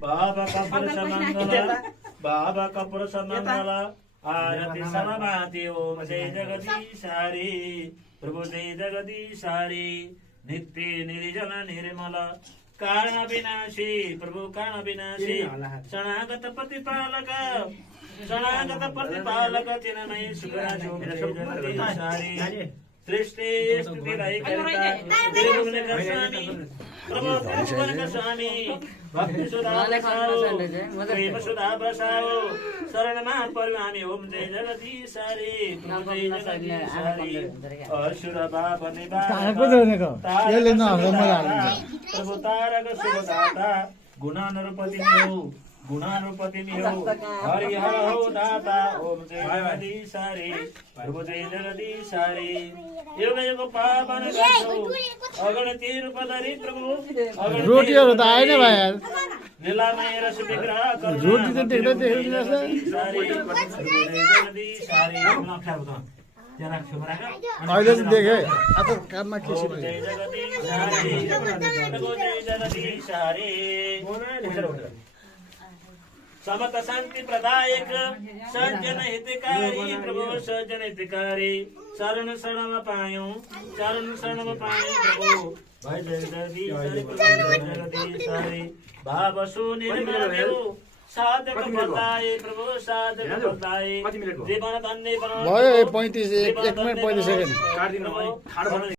बाबा कपुरुष मङ्गल बाबा कपुरुष मङ्गल आरती समभाति ओम जय जगदीश हरि प्रभु जय जगदीश हरि नित्य निर्जन निर्मल कारण विनाशी प्रभु कारण विनाशी शरणागत प्रतिपालक चिन्मय सुखराजो जय जगदीश हरि सृष्टि स्थितिलय कर्ता स्वामी प्रभु स्वामी भक्ति सुधा प्रेम सुधा बसाओ शरणमा परमामी ओम जय जगदीश हरि प्रभु जय जगदीश हरि असुर बाप निवास प्रभु तारक शुभदाता गुणानुपति गुणानुपति हरि हो दाता ओम जय जगदीश हरि प्रभु जय जगदीश हरि युग युग पावन गर्छौ अगणित रूप धरि प्रभु रोटीहरू त आएन भाइ यार लीलामय रस विग्रह रोटी त देख्दै देख्दैन अहिले चाहिँ देखेँ अब काममा के छ जय जगदीश हरि प्रभु जय जगदीश हरि समत शांति प्रदायक सज्जन हितकारी प्रभु सज्जन हितकारी शरण शरण पायौं प्रभु भय जगदीश हरि जगदीश हरि भाव सुनिर्मल देव साधक बताए प्रभु साधक बताए जीवन धन्य बनाओ भयो 35 1 मिनेट 35 सेकेन्ड